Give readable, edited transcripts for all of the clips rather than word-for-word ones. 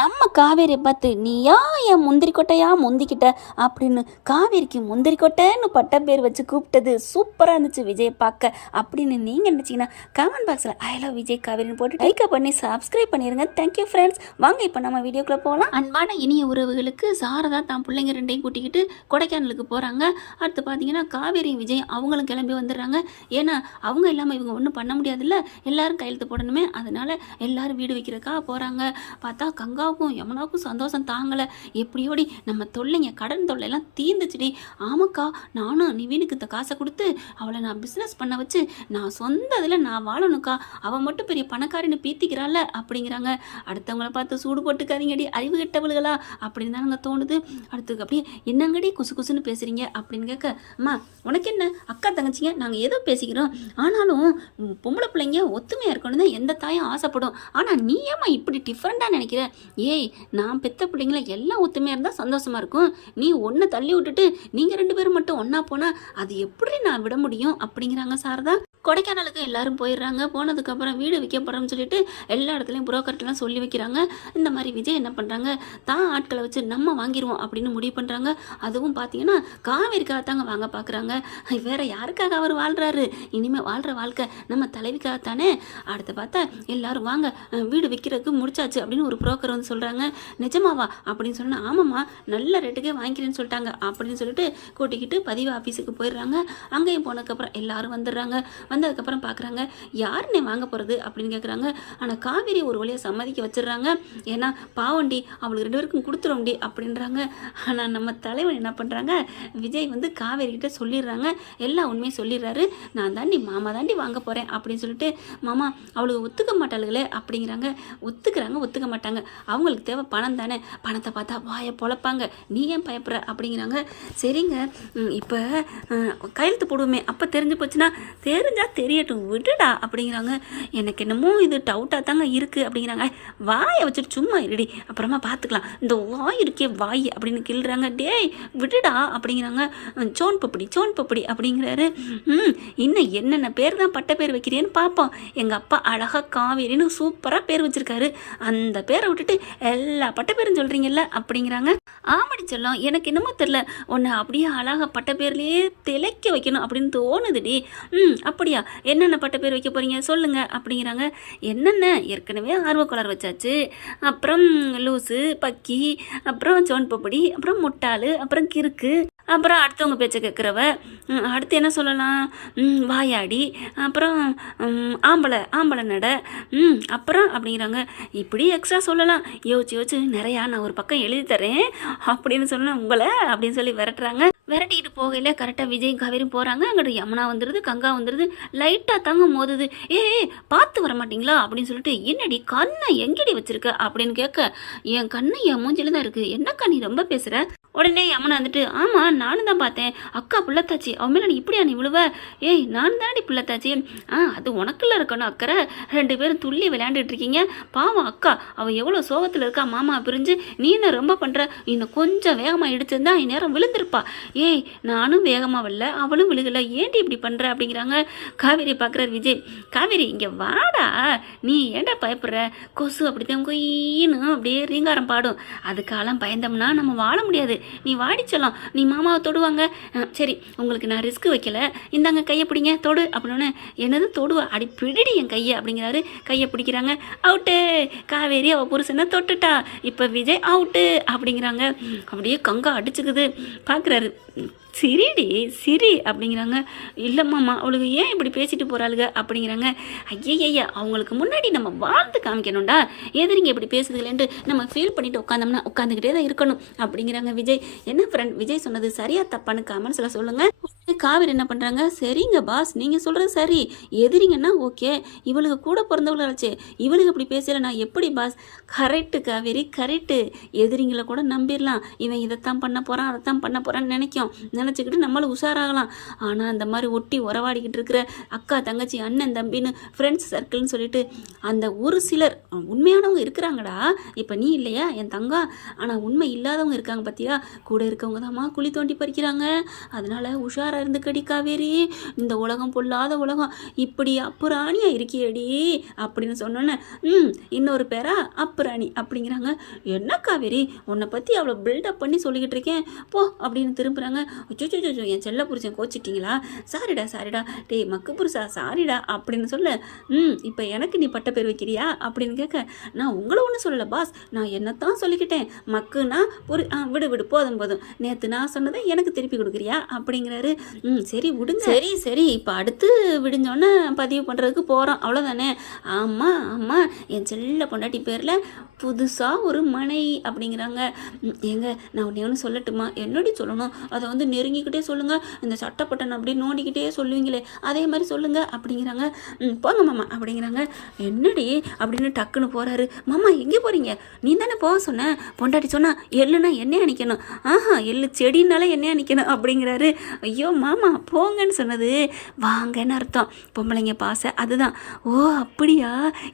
நம்ம காவேரியை பார்த்து நீயா என் முந்திரி கொட்டையா முந்திக்கிட்ட அப்படின்னு காவேரிக்கு முந்திரி கொட்டைன்னு பட்ட பேர் வச்சு கூப்பிட்டது சூப்பராக இருந்துச்சு விஜயை பார்க்க அப்படின்னு நீங்கள் நினச்சிங்கன்னா கமெண்ட் பாக்ஸில் ஐ லவ் விஜய் காவேரின்னு போட்டு லைக் பண்ணி சப்ஸ்கிரைப் பண்ணிடுங்க. Thank you friends. வாங்க இப்போ நம்ம வீடியோக்குள்ளே போகலாம். அன்பான இனிய உறவுகளுக்கு சாரதா தான் பிள்ளைங்க ரெண்டையும் கூட்டிக்கிட்டு கொடைக்கானலுக்கு போகிறாங்க. அடுத்து பார்த்தீங்கன்னா காவேரி விஜய் அவங்களும் கிளம்பி வந்துடுறாங்க. ஏன்னா அவங்க இல்லாமல் இவங்க ஒன்றும் பண்ண முடியாதுல்ல, எல்லாரும் கையெழுத்து போடணுமே, அதனால எல்லாரும் வீடு வைக்கிறதுக்காக போகிறாங்க. பார்த்தா கங்காவுக்கும் யமுனாவுக்கும் சந்தோஷம் தாங்கலை. எப்படியோடி நம்ம தொல்லைங்க கடன் தொல்லையெல்லாம் தீர்ந்துச்சுடி. ஆமாக்கா, நானும் நிவீனுக்கு இந்த காசை கொடுத்து அவளை நான் பிஸ்னஸ் பண்ண வச்சு நான் சொந்த இதில் நான் வாழணுக்கா, அவன் மட்டும் பெரிய பணக்காரின்னு பீத்திக்கிறாள்ல அப்படிங்கிறாங்க. அடுத்தவங்கள பார்த்து சூடு போட்டுக்காதீங்கடி அறிவு கெட்டவளுகளா அப்படின்னு தானுங்க தோணுது. அடுத்ததுக்கு அப்படியே என்னங்கடி குசு குசுன்னு பேசுகிறீங்க அப்படின்னு கேட்க, அம்மா உனக்கு என்ன அக்கா தங்கச்சிங்க நாங்கள் ஏதோ பேசிக்கிறோம், ஆனாலும் பொம்பளை பிள்ளைங்க ஒத்துமையாக இருக்கணும் தான் எந்த தாயும் ஆசைப்படும். ஆனால் நீ ஏமா இப்படி டிஃப்ரெண்ட்டாக நினைக்கிற? ஏய், நான் பெத்த பிள்ளைங்கள எல்லாம் ஒத்துமையாக இருந்தால் சந்தோஷமாக இருக்கும். நீ ஒன்றை தள்ளி விட்டுட்டு நீங்கள் ரெண்டு பேரும் மட்டும் ஒன்றா போனால் அது எப்படி நான் விட முடியும் அப்படிங்கிறாங்க சாரதா. கொடைக்கானலுக்கு எல்லாரும் போயிடுறாங்க. போனதுக்கப்புறம் வீடு விற்க போகிறோம்னு சொல்லிட்டு எல்லா இடத்துலையும் புரோக்கர்ட்டெலாம் சொல்லி வைக்கிறாங்க. இந்த மாதிரி விஜய் என்ன பண்ணுறாங்க, தான் ஆட்களை வச்சு நம்ம வாங்கிடுவோம் அப்படின்னு முடிவு பண்ணுறாங்க. அதுவும் பார்த்தீங்கன்னா காவேரிக்காக தாங்க வாங்க பார்க்குறாங்க. வேறு யாருக்காக அவர் வாழ்கிறாரு? இனிமேல் வாழ்கிற வாழ்க்கை நம்ம தலைவிக்காகத்தானே. அடுத்து பார்த்தா எல்லாரும் வாங்க வீடு விற்கிறதுக்கு முடிச்சாச்சு அப்படின்னு ஒரு புரோக்கர் வந்து சொல்கிறாங்க. நிஜமாவா அப்படின்னு சொன்னால், ஆமாம்மா நல்ல ரேட்டுக்கே வாங்கிக்கிறேன்னு சொல்லிட்டாங்க அப்படின்னு சொல்லிட்டு கூட்டிக்கிட்டு பதிவு ஆஃபீஸுக்கு போயிடுறாங்க. அங்கேயும் போனதுக்கப்புறம் எல்லாரும் வந்துடுறாங்க. வந்ததுக்கப்புறம் பார்க்குறாங்க யாருன்னே வாங்க போகிறது அப்படின்னு கேட்குறாங்க. ஆனால் காவேரி ஒரு வழியாக சம்மதிக்க வச்சிடுறாங்க. ஏன்னா பாவண்டி அவளுக்கு ரெண்டு பேருக்கும் கொடுத்துருவோண்டி அப்படின்றாங்க. ஆனால் நம்ம தலைவன் என்ன பண்ணுறாங்க, விஜய் வந்து காவேரிக்கிட்ட சொல்லிடுறாங்க. எல்லா உண்மையும் சொல்லிடுறாரு. நான் தாண்டி மாமா தாண்டி வாங்க போகிறேன் அப்படின்னு சொல்லிட்டு, மாமா அவளுக்கு ஒத்துக்க மாட்டாளுகளே அப்படிங்கிறாங்க. ஒத்துக்க மாட்டாங்க, அவங்களுக்கு தேவை பணம் தானே, பணத்தை பார்த்தா வாயை பொழப்பாங்க, நீ ஏன் பயப்படுற அப்படிங்கிறாங்க. சரிங்க, இப்போ கையெழுத்து போடுவோமே, அப்போ தெரிஞ்சு போச்சுன்னா, தெரிஞ்சா தெரியட்டும் விடுடா அப்படிங்கிறாங்க. எனக்கு என்னமோ இது டவுட்டாக தாங்க இருக்குது அப்படிங்கிறாங்க. வாயை வச்சுட்டு சும்மா இருடி, அப்புறமா பார்த்துக்கலாம், இந்த வாய் இருக்கே வாய் அப்படின்னு கிள்றாங்க. டேய் விடுடா அப்படிங்கிறாங்க. சோன் பப்படி அப்படிங்கிறாரு. இன்னும் என்னென்ன பேர் தான் பட்ட பேர் வைக்கிறேன்னு பார்ப்போம். எங்கள் அப்பா அழகாக காவேரின்னு சூப்பராக பேர் வச்சுருக்காரு, அந்த பேரை விட்டுட்டு எல்லா பட்ட பேரும் சொல்கிறீங்கல்ல அப்படிங்கிறாங்க. ஆமாடி சொல்லும், எனக்கு என்னமோ தெரில, உன்னை அப்படியே அழகாக பட்ட பேர்லேயே திளைக்க வைக்கணும் அப்படின்னு தோணுதுடி. அப்படியா, என்னென்ன பட்ட பேர் வைக்க போகிறீங்க சொல்லுங்க அப்படிங்கிறாங்க. என்னென்ன, ஏற்கனவே ஆர்வக்கோளார் வச்சாச்சு, அப்புறம் லூசு பக்கி, அப்புறம் சோன்பப்படி, அப்புறம் முட்டாளு, அப்புறம் கிறுக்கு, அப்புறம் அடுத்தவங்க பேச்சை கேட்குறவ, அடுத்து என்ன சொல்லலாம், வாயாடி, அப்புறம் ஆம்பளை நடை, அப்புறம் அப்படிங்கிறாங்க. இப்படி எக்ஸ்ட்ரா சொல்லலாம். யோசிச்சு நிறையா நான் ஒரு பக்கம் எழுதி தரேன் அப்படின்னு சொன்னேன் உங்களை அப்படின்னு சொல்லி விரட்டுறாங்க. விரட்டிக்கிட்டு போகையில் கரெக்டாக விஜய் காவேரியும் போகிறாங்க. அங்கிட்ட யமுனா வந்துடுது, கங்கா வந்துடுது, லைட்டாக தாங்க மோதுது. பார்த்து வர மாட்டிங்களா அப்படின்னு சொல்லிட்டு, என்னடி கண்ணை எங்கடி வச்சிருக்க அப்படின்னு கேட்க, என் கண்ணை என் மூஞ்சில தான் இருக்குது, என்னக்கா நீ ரொம்ப பேசுகிற? உடனே யமுனா வந்துட்டு, ஆமாம் நானும் தான் பார்த்தேன், அக்கா புள்ளத்தாச்சி அவன் மேலே நீ இப்படியா நீ விழுவ? நான் தாண்டி புள்ளத்தாச்சி. அது உனக்குள்ள இருக்கணும் அக்கறை, ரெண்டு பேரும் துள்ளி விளையாண்டுட்டு இருக்கீங்க, பாவம் அக்கா அவள் எவ்வளோ சோகத்தில் இருக்கா, மாமா பிரிஞ்சு, நீ என்ன ரொம்ப பண்ணுற, இன்னும் கொஞ்சம் வேகமாக இடிச்சிருந்தா இந்நேரம் விழுந்திருப்பா. நானும் வேகமாக வரல, அவளும் விழுகலை, ஏன்டி இப்படி பண்ணுற அப்படிங்கிறாங்க. காவேரி பார்க்குறாரு விஜய். காவேரி இங்கே வாடா, நீ ஏன்டா பயப்படுற, கொசு அப்படித்தான் கொயின்னு அப்படியே ரீங்காரம் பாடும், அதுக்காலம் பயந்தோம்னா நம்ம வாழ முடியாது, நீ வாடி சொல்லலாம், நீ மாமாவை தொடுவாங்க. சரி உங்களுக்கு நான் ரிஸ்க் வைக்கல, இந்தாங்க கையை பிடிங்க தொடு அப்படின்னு. என்னது தொடுவா, அடி பிடிடி என் கையை அப்படிங்கிறாரு. கையை பிடிக்கிறாங்க. அவுட்டு, காவேரி அவள் புருஷனை தொட்டுட்டா, இப்போ விஜய் அவுட்டு அப்படிங்கிறாங்க. அப்படியே கங்கா அடிச்சுக்குது. பார்க்குறாரு, சிரி அப்படிங்கிறாங்க. இல்லைம்மாம்மா அவளுக்கு ஏன் இப்படி பேசிட்டு போகிறாளுங்க அப்படிங்கிறாங்க. ஐயா அவங்களுக்கு முன்னாடி நம்ம வாழ்ந்து காமிக்கணும்டா, எதிரிங்க இப்படி பேசுதுலேன்ட்டு நம்ம ஃபீல் பண்ணிட்டு உட்காந்தோம்னா உட்காந்துக்கிட்டே தான் இருக்கணும் அப்படிங்கிறாங்க விஜய். என்ன ஃப்ரெண்ட், விஜய் சொன்னது சரியா தப்பான்னு கமெண்ட்ஸில் சொல்லுங்கள். காவேரி என்ன பண்ணுறாங்க, சரிங்க பாஸ் நீங்கள் சொல்கிறது சரி, எதிரிங்கன்னா ஓகே, இவளுக்கு கூட பிறந்தவளாச்சே, இவளுக்கு இப்படி பேசல நான் எப்படி பாஸ்? கரெக்டு காவேரி கரெக்டு, எதிரிங்களை கூட நம்பிடலாம், இவன் இதைத்தான் பண்ண போகிறான் அதைத்தான் பண்ண போகிறான்னு நினச்சிக்கிட்டு நம்மளும் உஷாராகலாம். ஆனால் அந்த மாதிரி ஒட்டி உறவாடிக்கிட்டு இருக்கிற அக்கா தங்கச்சி அண்ணன் தம்பின்னு ஃப்ரெண்ட்ஸ் சர்க்கிள்னு சொல்லிட்டு அந்த ஒரு சிலர் உண்மையானவங்க இருக்கிறாங்கடா. இப்போ நீ இல்லையா என் தங்கம், ஆனால் உண்மை இல்லாதவங்க இருக்காங்க பார்த்தியா, கூட இருக்கவங்க தான்மா குழி தோண்டி பறிக்கிறாங்க, அதனால் உஷாரா உஷாரா இருந்துக்கடி காவேரி, இந்த உலகம் பொல்லாத உலகம், இப்படி அப்புராணியா இருக்கியடி அப்படின்னு சொன்னோன்னே இன்னொரு பேரா அப்புராணி அப்படிங்கிறாங்க. என்ன காவேரி உன்னை பற்றி அவ்வளோ பில்டப் பண்ணி சொல்லிக்கிட்டு இருக்கேன் போ அப்படின்னு திரும்புகிறாங்க. அச்சோ என் செல்ல புருஷன் கோச்சிட்டிங்களா, சாரிடா டேய் மக்கு புருஷா சாரிடா அப்படின்னு சொல்ல. இப்போ எனக்கு நீ பட்ட பேர் வைக்கிறியா அப்படின்னு கேட்க, நான் உங்களை ஒன்றும் சொல்லலை பாஸ், நான் என்னத்தான் சொல்லிக்கிட்டேன், மக்குன்னா விடு போதும் நேற்று நான் சொன்னதை எனக்கு திருப்பி கொடுக்குறியா அப்படிங்கிறாரு. சரி விடுங்க, சரி இப்போ அடுத்து விடிஞ்சோன்னே பதிவு பண்ணுறதுக்கு போகிறோம் அவ்வளோதானே. ஆமாம் என் செல்ல பொண்டாட்டி பேரில் புதுசாக ஒரு மனை அப்படிங்கிறாங்க. ஏங்க நான் ஒன்று சொல்லட்டுமா? என்னடி சொல்லணும், அதை வந்து நெருங்கிக்கிட்டே சொல்லுங்கள், இந்த சட்டப்பட்டன் அப்படி நோண்டிக்கிட்டே சொல்லுவீங்களே அதே மாதிரி சொல்லுங்கள் அப்படிங்கிறாங்க. போங்க மாமா அப்படிங்கிறாங்க. என்னடி அப்படின்னு டக்குன்னு போகிறாரு. மாமா எங்கே போகிறீங்க? நீ தானே போக சொன்ன, பொண்டாட்டி சொன்னா எள்ளுனா எண்ணெய் அணிக்கணும், எள்ளு செடினால எண்ணெய் அணிக்கணும் அப்படிங்கிறாரு. ஐயோ மாமா போங்கன்னு சொன்னது வாங்கன்னு அர்த்தம், பொம்பளைங்க பாசை அதுதான். ஓ அப்படியா,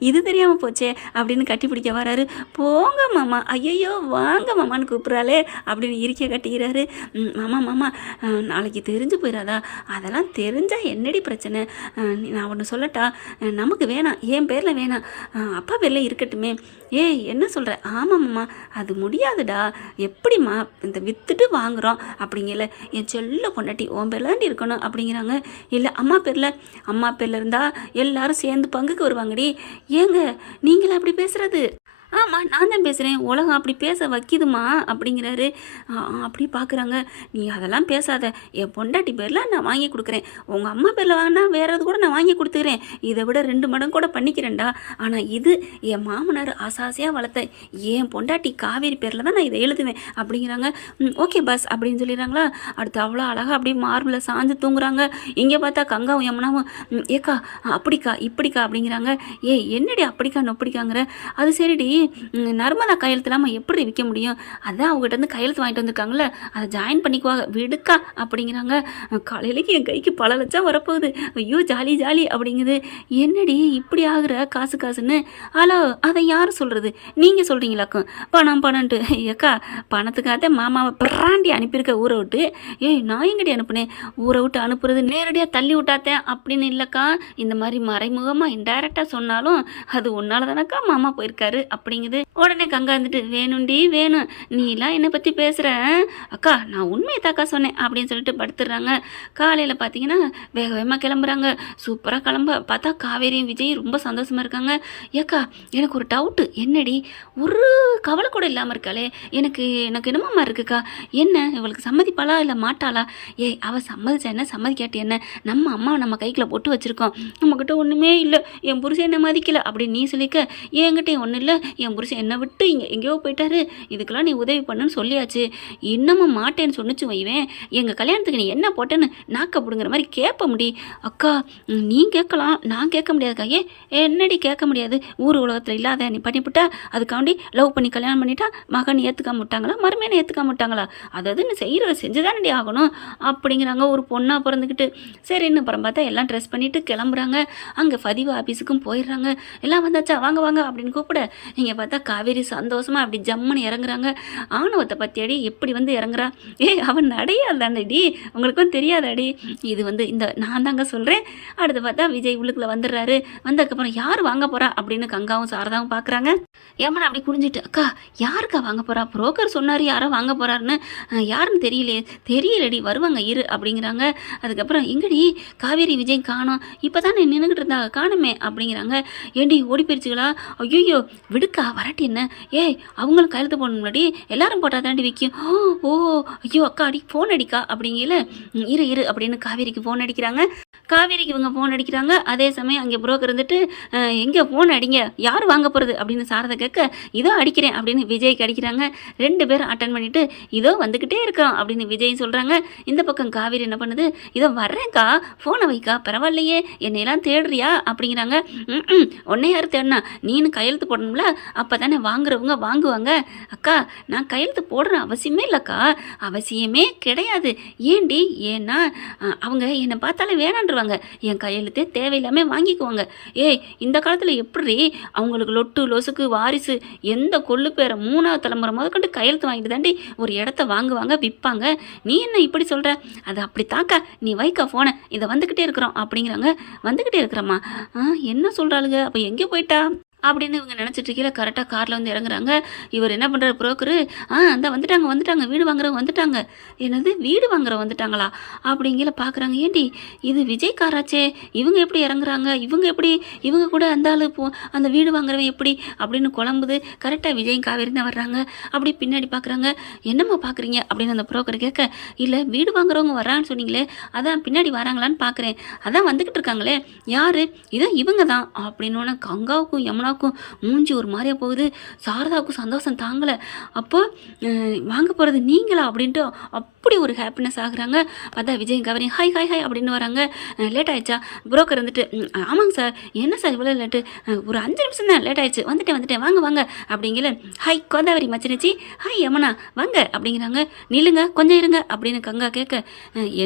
இது தெரியாமல் போச்சே அப்படின்னு கட்டி பிடிக்க வராரு. போங்க மாமா, ஐயோ வாங்க மாமான்னு கூப்பிட்றாளே அப்படின்னு இருக்க கட்டிக்கிறாரு. மாமா நாளைக்கு தெரிஞ்சு போயிடாதா? அதெல்லாம் தெரிஞ்சால் என்னடி பிரச்சனை, நான் ஒன்று சொல்லட்டா, நமக்கு வேணாம், என் பேரில் வேணாம், அப்பா பேரில் இருக்கட்டுமே. ஏய் என்ன சொல்கிற? ஆமாம் மாமா அது முடியாதுடா, எப்படிம்மா இந்த விற்றுட்டு வாங்குகிறோம் அப்படிங்கல, என் செல்ல பொண்டாட்டி உன் பேரில் தாண்டி இருக்கணும் அப்படிங்கிறாங்க. இல்லை அம்மா பேரில் இருந்தால் எல்லாரும் சேர்ந்து பங்குக்கு வருவாங்கடி. ஏங்க நீங்களே அப்படி பேசுகிறது? ஆமாம் நான் தான் பேசுகிறேன், உலகம் அப்படி பேச வைக்கிதுமா அப்படிங்கிறாரு. அப்படி பார்க்குறாங்க. நீ அதெல்லாம் பேசாத, என் பொண்டாட்டி பேரில் நான் வாங்கி கொடுக்குறேன், உங்கள் அம்மா பேரில் வாங்கினா வேறு எது கூட நான் வாங்கி கொடுத்துக்கிறேன், இதை விட 2 மடங்கு கூட பண்ணிக்கிறேன்டா. ஆனால் இது என் மாமனார் ஆசாசியாக வளர்த்த என் பொண்டாட்டி காவேரி பேரில் தான் நான் இதை எழுதுவேன் அப்படிங்கிறாங்க. ஓகே பாஸ் அப்படின்னு சொல்லிடுறாங்களா. அடுத்து அவ்வளோ அழகாக அப்படியே மார்பில் சாஞ்சு தூங்குறாங்க. இங்கே பார்த்தா கங்காவும் யமுனாவும் ஏக்கா அப்படிக்கா இப்படிக்கா அப்படிங்கிறாங்க. என்னடி அப்படிக்கா நொப்படிக்காங்கிற? அது சரிடி நர்மதா கையெழுத்து இல்லாமல் எப்படி விற்க முடியும்? அதான் அவங்ககிட்ட இருந்து கையெழுத்து வாங்கிட்டு வந்திருக்காங்களே, அதை ஜாயின் பண்ணிக்குவாங்க விடுக்கா அப்படிங்கிறாங்க. காலையிலேக்கு என் கைக்கு பல லட்சம் வரப்போகுது, ஐயோ ஜாலி அப்படிங்குது. என்னடி இப்படி ஆகுற காசுன்னு? ஹலோ அதை யார் சொல்கிறது? நீங்கள் சொல்கிறீங்களாக்கும் பணம்ட்டு. ஏக்கா பணத்துக்காக மாமாவை பிராண்டி அனுப்பியிருக்க ஊரை விட்டு. நான் எங்கடி அனுப்புனேன்? ஊரை விட்டு அனுப்புறது நேரடியாக தள்ளி விட்டாத்தேன் அப்படின்னு இல்லைக்கா, இந்த மாதிரி மறைமுகமாக இன்டைரக்டாக சொன்னாலும் அது உன்னால தானக்கா மாமா போயிருக்காரு அப்படிங்குது. உடனே கங்கா வந்துட்டு வேணும் நீலாம் என்னை பற்றி பேசுகிற? அக்கா நான் உண்மையை தாக்கா சொன்னேன் அப்படின்னு சொல்லிட்டு படுத்துடுறாங்க. காலையில் பார்த்தீங்கன்னா வேகமாக கிளம்புறாங்க. சூப்பராக கிளம்ப பார்த்தா காவேரியும் விஜய் ரொம்ப சந்தோஷமாக இருக்காங்க. ஏக்கா எனக்கு ஒரு டவுட்டு, என்னடி ஒரு கவலை கூட இல்லாமல் இருக்காளே, எனக்கு என்னமோ மாதிரி இருக்குக்கா, என்ன இவளுக்கு சம்மதிப்பாளா இல்லை மாட்டாளா? அவள் சம்மதிச்சா என்ன சம்மதிக்காட்டி என்ன, நம்ம அம்மா நம்ம கைக்குள்ள போட்டு வச்சுருக்கோம், நம்மக்கிட்ட ஒன்றுமே இல்லை, என் புருஷன் என்ன மதிக்கல அப்படின்னு நீ சொல்லிக்க, என்கிட்ட ஒன்றும் இல்லை, என் புருஷன் என்னை விட்டு எங்கேயோ போயிட்டாரு, இதுக்கெல்லாம் நீ உதவி பண்ணுன்னு சொல்லியாச்சு, இன்னமும் மாட்டேன்னு சொன்னிச்சு வைவேன், எங்கள் கல்யாணத்துக்கு நீ என்ன போட்டேன்னு நாக்க பிடுங்குற மாதிரி கேட்ப முடி. அக்கா நீ கேட்கலாம், நான் கேட்க முடியாதுக்கா. என்னடி கேட்க முடியாது? ஊர் உலகத்தில் இல்லாத நீ பண்ணிவிட்டா, அதுக்காண்டி லவ் பண்ணி கல்யாணம் பண்ணிட்டா மகன் ஏற்றுக்காம விட்டாங்களா, மருமையான ஏற்றுக்காம விட்டாங்களா? அதாவது நீ செய்கிற செஞ்சுதானடி ஆகணும் அப்படிங்கிறாங்க ஒரு பொண்ணாக பிறந்துக்கிட்டு. சரின்னு அப்புறம் பார்த்தா எல்லாம் ட்ரெஸ் பண்ணிவிட்டு கிளம்புறாங்க. அங்கே பதிவு ஆஃபீஸுக்கும் போயிடுறாங்க. எல்லாம் வந்தாச்சா வாங்க அப்படின்னு கூப்பிட, இங்கே பார்த்தா காவேரி சந்தோஷமாக அப்படி ஜம்முன்னு இறங்குறாங்க. ஆணவத்தை பற்றியடி எப்படி வந்து இறங்குறா? அவன் நடையால் தானடி, உங்களுக்கும் தெரியாதாடி? இது வந்து இந்த நான் தாங்க சொல்கிறேன். அடுத்து பார்த்தா விஜய் உள்ளுக்குள்ளே வந்துடுறாரு. வந்ததுக்கப்புறம் யார் வாங்க போகிறா அப்படின்னு கங்காவும் சாரதாவும் பார்க்குறாங்க. ஏமனா அப்படி குடிஞ்சிட்டு, அக்கா யாருக்கா வாங்க போகிறா? புரோக்கர் சொன்னார் யாரோ வாங்க போகிறாருன்னு, யாருன்னு தெரியலடி, வருவாங்க இரு அப்படிங்கிறாங்க. அதுக்கப்புறம் எங்கடி காவேரி விஜய் காணோம், இப்போ தானே நின்றுக்கிட்டு இருந்தாங்க காணுமே அப்படிங்கிறாங்க. ஏண்டி ஓடி போயிடுச்சுங்களா? ஐயோ விடுக்கா வரட்டி என்ன, அவங்களும் கையெழுத்து போடணும் முன்னாடி எல்லாரும் போட்டால் தாண்டி விற்கும். ஐயோ அக்கா ஃபோன் அடிக்கா அப்படிங்கல, இரு அப்படின்னு காவேரிக்கு ஃபோன் அடிக்கிறாங்க. காவேரிக்கு இவங்க ஃபோன் அடிக்கிறாங்க. அதே சமயம் அங்கே புரோக்கர் இருந்துட்டு எங்கே ஃபோன் அடிங்க, யார் வாங்க போகிறது அப்படின்னு சாரதை கேட்க, இதோ அடிக்கிறேன் அப்படின்னு விஜய்க்கு அடிக்கிறாங்க. 2 பேரும் அட்டன் பண்ணிவிட்டு இதோ வந்துக்கிட்டே இருக்கோம் அப்படின்னு விஜய் சொல்கிறாங்க. இந்த பக்கம் காவேரி என்ன பண்ணுது, இதோ வர்றேன்க்கா ஃபோனை வைக்கா, பரவாயில்லையே என்னையெல்லாம் தேடுறியா அப்படிங்கிறாங்க. உன்னை யார் தேடினா, நீனு கையெழுத்து போடணும்ல, அப்போ தானே வாங்குறவங்க வாங்குவாங்க. அக்கா நான் கையெழுத்து போடுற அவசியமே இல்லைக்கா, அவசியமே கிடையாது. ஏண்டி? ஏன்னா அவங்க என்னை பார்த்தாலே வேணான்றுவாங்க, என் கையெழுத்தே தேவையில்லாமல் வாங்கிக்குவாங்க. ஏய் இந்த காலத்தில் எப்படி அவங்களுக்கு லொட்டு லொசுக்கு வாரிசு எந்த கொள்ளு பேரை 3வது தலைமுறை முதற்கொண்டு கையெழுத்து வாங்கிட்டு தாண்டி ஒரு இடத்த வாங்குவாங்க விற்பாங்க. நீ என்ன இப்படி சொல்கிற? அது அப்படி தாக்கா, நீ வைக்கா ஃபோனை, இதை வந்துக்கிட்டே இருக்கிறோம் அப்படிங்கிறாங்க. வந்துக்கிட்டே இருக்கிறம்மா, என்ன சொல்கிறாளுங்க, அப்போ எங்கே போயிட்டா அப்படின்னு இவங்க நினச்சிட்டு இருக்கீங்களா, கரெக்டாக காரில் வந்து இறங்குறாங்க. இவர் என்ன பண்ணுறாரு புரோக்கரு, அந்த வந்துட்டாங்க வீடு வாங்குறவங்க வந்துட்டாங்க. என்னது வீடு வாங்குறவங்க வந்துட்டாங்களா அப்படிங்கிற பார்க்குறாங்க. ஏண்டி இது விஜய் காராச்சே, இவங்க எப்படி இறங்குறாங்க, இவங்க கூட அந்த ஆள் அந்த வீடு வாங்குறவன் எப்படி அப்படின்னு குழம்புது. கரெக்டாக விஜயும் காவேரி தான் வர்றாங்க. அப்படி பின்னாடி பார்க்குறாங்க. என்னம்மா பார்க்குறீங்க அப்படின்னு அந்த புரோக்கர் கேட்க, இல்லை வீடு வாங்குறவங்க வர்றான்னு சொன்னீங்களே, அதான் பின்னாடி வராங்களான்னு பார்க்குறேன், அதான் வந்துக்கிட்டு இருக்காங்களே, யார் இதான் இவங்க தான் அப்படின்னு. கங்காவுக்கும் யமுனாவுக்கும் மூஞ்சி ஒரு மாதிரியா போகுது. சாரதாவுக்கும் சந்தோஷம் தாங்கலை. அப்போ வாங்க போகிறது நீங்களா அப்படின்ட்டு அப்படி ஒரு ஹாப்பினஸ் ஆகுறாங்க. பார்த்தா விஜய் கவரி ஹாய் ஹாய் ஹாய் அப்படின்னு வராங்க. லேட் ஆயிடுச்சா? புரோக்கர் வந்துட்டு ஆமாங்க சார். என்ன சார் இவ்வளோ லேட்டு? ஒரு 5 நிமிஷம் தான் லேட் ஆயிடுச்சு, வந்துட்டேன் வாங்க வாங்க அப்படிங்கிற. ஹாய் கோதாவரி மச்சினிச்சி, ஹாய் யமுனா வாங்க அப்படிங்கிறாங்க. நில்லுங்க கொஞ்சம் இருங்க அப்படின்னு கங்கா கேட்க,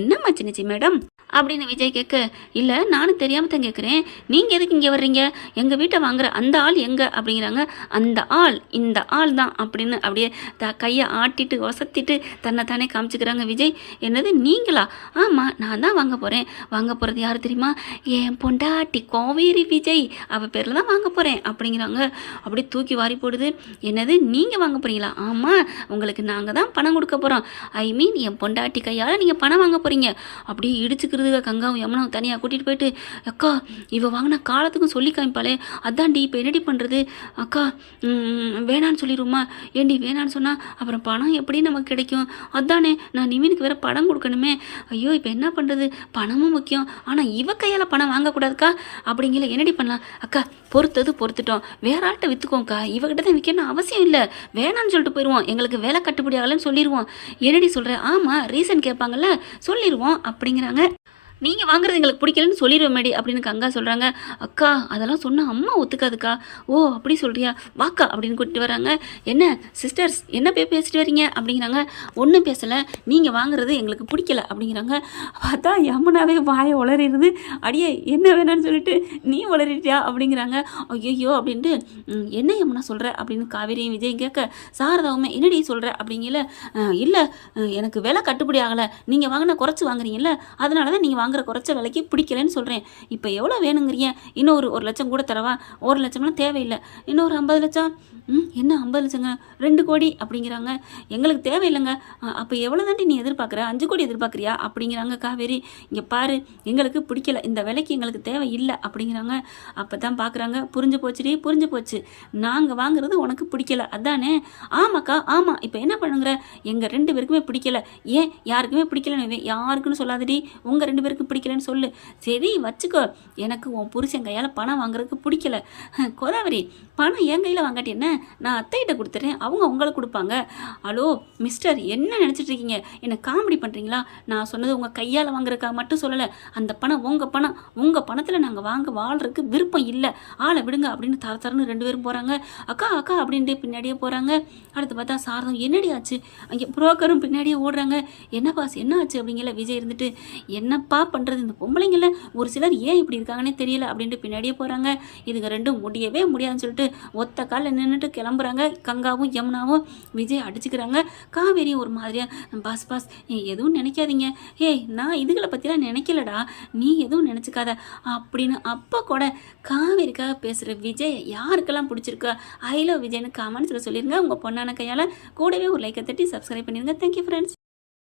என்ன மச்சினிச்சி மேடம் அப்படின்னு விஜய் கேட்க, இல்லை நானும் தெரியாமல் தான் கேட்குறேன், நீங்கள் எதுக்கு இங்கே வர்றீங்க, எங்கள் வீட்டை வாங்குற அந்த ஆள் எங்கே அப்படிங்கிறாங்க. அந்த ஆள் இந்த ஆள் தான் அப்படின்னு அப்படியே கையை ஆட்டிட்டு ஒசத்திட்டு தன்னை தானே காமிச்சிக்கிறாங்க விஜய். என்னது நீங்களா? ஆமாம் நான் தான் வாங்க போகிறது யார் தெரியுமா, என் பொண்டாட்டி காவேரி விஜய், அவள் பேரில் தான் வாங்க போகிறேன் அப்படிங்கிறாங்க. அப்படியே தூக்கி வாரி போடுது. என்னது நீங்கள் வாங்க போகிறீங்களா? ஆமாம் உங்களுக்கு நாங்கள் தான் பணம் கொடுக்க போகிறோம், ஐ மீன் என் பொண்டாட்டி கையால் நீங்கள் பணம் வாங்க போகிறீங்க. அப்படியே இடிச்சுக்கிறது. கங்காவும் யமுனாவும் தனியாக கூட்டிகிட்டு போயிட்டு, அக்கா இவ வாங்கின காலத்துக்கும் சொல்லி காமிப்பாளே, அதான்டி இப்போ என்னடி பண்ணுறது அக்கா, வேணான்னு சொல்லிடுமா? ஏண்டி வேணான்னு சொன்னால் அப்புறம் பணம் எப்படி நமக்கு கிடைக்கும்? அதானே நான் நிவினுக்கு வேறு பணம் கொடுக்கணுமே. ஐயோ இப்போ என்ன பண்ணுறது, பணமும் முக்கியம், ஆனால் இவ கையால் பணம் வாங்கக்கூடாதுக்கா அப்படிங்கிற. என்னடி பண்ணலாம்? அக்கா பொறுத்துட்டோம், வேற ஆள்கிட்ட விற்றுக்கோங்க்கா, இவகிட்ட தான் விற்கணும் அவசியம் இல்லை, வேணான்னு சொல்லிட்டு போயிடுவோம், எங்களுக்கு வேலை கட்டுப்படி ஆகலன்னு சொல்லிடுவோம். என்னடி சொல்கிறேன்? ஆமாம் ரீசன் கேட்பாங்கல்ல, சொல்லிடுவோம் அப்படிங்கிறாங்க. நீங்கள் வாங்குறது எங்களுக்கு பிடிக்கலன்னு சொல்லிடுவோம் மேடி அப்படின்னு கங்கா சொல்கிறாங்க. அக்கா அதெல்லாம் சொன்னால் அம்மா ஒத்துக்காதுக்கா. ஓ அப்படி சொல்கிறியா, வாக்கா அப்படின்னு கூட்டிட்டு வராங்க. என்ன சிஸ்டர்ஸ் என்ன பேசிட்டு வரீங்க அப்படிங்கிறாங்க. ஒன்றும் பேசலை, நீங்கள் வாங்குறது எங்களுக்கு பிடிக்கல அப்படிங்கிறாங்க. பார்த்தா யமுனாவே வாயை உளறிடுது. அடியே என்ன வேணான்னு சொல்லிட்டு நீ உளறிட்டியா அப்படிங்கிறாங்க. ஐயோ அப்படின்ட்டு என்ன யமுனா சொல்கிற அப்படின்னு காவேரியும் விஜயும் கேட்க, சாரதாவுமே என்னடி சொல்கிற அப்படிங்கல. இல்லை எனக்கு விலை கட்டுப்படி ஆகலை, நீங்கள் வாங்கின குறைச்சி வாங்குறீங்கல்ல, அதனால தான் நீங்கள் குறைச்ச விலைக்கு பிடிக்கலன்னு சொல்கிறேன். இப்போ எவ்வளோ வேணுங்கிறீங்க? இன்னும் ஒரு லட்சம் கூட தரவா? 1 லட்சம்லாம் தேவையில்லை, இன்னும் ஒரு 50 லட்சம். என்ன 50 லட்சங்க, 2 கோடி அப்படிங்கிறாங்க. எங்களுக்கு தேவையில்லைங்க. அப்போ எவ்வளோ தாண்டி நீ எதிர்பார்க்குற, 5 கோடி எதிர்பார்க்குறியா அப்படிங்கிறாங்க காவேரி. இங்கே பாரு எங்களுக்கு பிடிக்கல, இந்த விலைக்கு எங்களுக்கு தேவை இல்லை அப்படிங்கிறாங்க. அப்போ தான் பார்க்குறாங்க, புரிஞ்சு போச்சு, நாங்கள் வாங்குறது உனக்கு பிடிக்கல அதானே? ஆமாக்கா ஆமாம், இப்போ என்ன பண்ணுங்கிற, எங்கள் 2 பேருக்குமே பிடிக்கல. ஏன் யாருக்குமே பிடிக்கலன்னு யாருக்குன்னு சொல்லாதடி, உங்கள் 2 பேருக்கு பிடிக்கலன்னு சொல்லு. சரி வச்சுக்கோ, எனக்கு உன் புருஷன் கையால் பணம் வாங்குறதுக்கு பிடிக்கல. கோதாவரி பணம் என் கையில் வாங்காட்டி என்ன, நான் அத்தைகிட்ட கொடுத்துறேன், அவங்க உங்களுக்கு கொடுப்பாங்க. ஹலோ மிஸ்டர் என்ன நினச்சிட்டு இருக்கீங்க, என்ன காமெடி பண்ணுறீங்களா? நான் சொன்னது உங்கள் கையால் வாங்குறதுக்காக மட்டும் சொல்லலை, அந்த பணம் உங்கள் பணத்தில் நாங்கள் வாழ்கிறதுக்கு விருப்பம் இல்லை, ஆளை விடுங்க அப்படின்னு தரன்னு 2 பேரும் போகிறாங்க. அக்கா அப்படின்ட்டு பின்னாடியே போகிறாங்க. அடுத்து பார்த்தா சாரதம் என்னடி ஆச்சு, அங்கே புரோக்கரும் பின்னாடியே ஓடுறாங்க. என்ன பாஸ் என்ன ஆச்சு அப்படிங்கிற. விஜய் இருந்துட்டு என்னப்பா பண்ணுறது, இந்த பொம்பளைங்கள ஒரு சிலர் ஏன் இப்படி இருக்காங்கன்னே தெரியல அப்படின்ட்டு பின்னாடியே போகிறாங்க. இதுங்க 2 முடியவே முடியாதுன்னு சொல்லிட்டு ஒத்த காலில் நின்றுட்டு கிளம்புறாங்க. கங்காவும் யமுனாவும் விஜய் அடிச்சுக்கிறாங்க. காவேரி ஒரு மாதிரியா, பாஸ் எதுவும் நினைக்காதீங்க, ஏய் நான் இதுகளை பற்றிலாம் நினைக்கலடா, நீ எதுவும் நினச்சிக்காத அப்படின்னு. அப்போ கூட காவேரிக்காக பேசுகிற விஜய் யாருக்கெல்லாம் பிடிச்சிருக்கா ஐ லவ் விஜய்னு கமெண்ட்ஸில் சொல்லிடுங்க. உங்கள் பொண்ணான கையால் கூடவே ஒரு லைக்கை தட்டி சப்ஸ்கிரைப் பண்ணிடுங்க. Thank you friends.